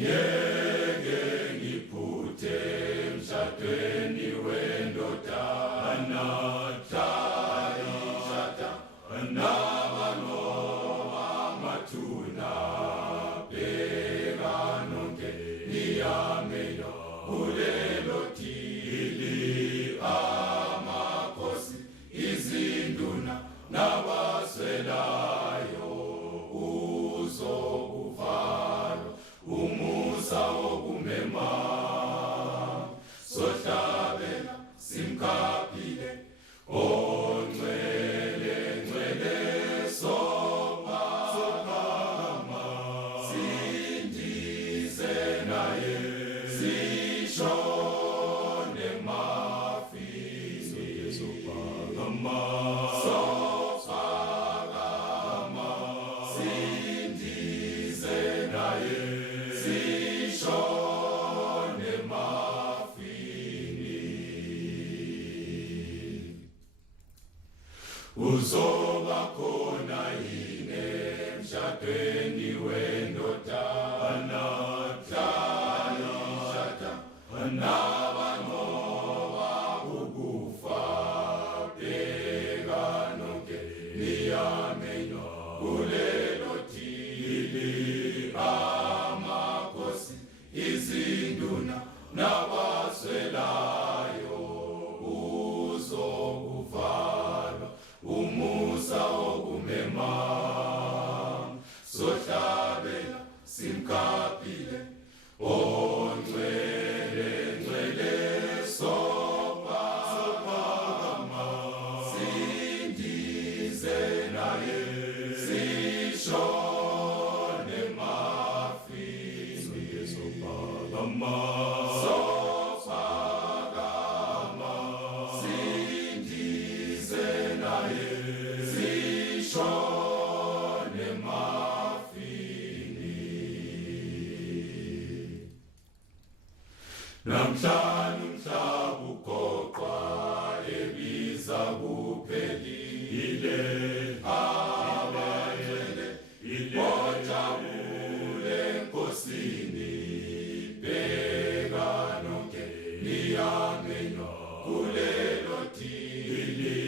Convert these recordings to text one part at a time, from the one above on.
Ngeke ngiphuthe emshadweni wendodana shada nabangoma mathuna bheka nonke niyamenya kulelo dili amakhosi izinduna nabaswelayo uzokuvalwa umusa wokumema sohlabela simkhaphile ongcwele ngcwele sophakama sindize naye sishone mafini sophakama sindize naye sishone mafini. Uzoba khona yini emshadweni wendodana shada nabangoma ukufa bheka nonke niyamenya kulelo dili amakhosi izinduna nabaswelayo uzokuvalwa umusa wokumema sohlabela simkhaphile ongcwele ngcwele sophakama sindize naye sishone mafini sophakama sindize naye sishone mafini. Namhlanje umhlaba ugoqwa ebiza kuphelile abangcwele bojabule enkosini bheka nonke niyamenywa kulelo dili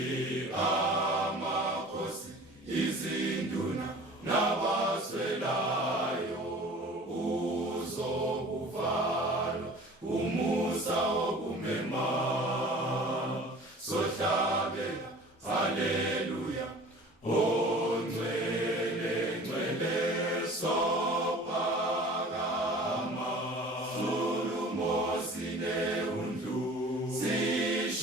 amakhosi izinduna nabaswelayo uzokuvalwa umusa wokumema sohlabela haleluya ongcwele ngcwele sophakama sulumosine undlu sishone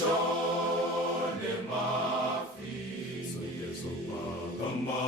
mafini sophakama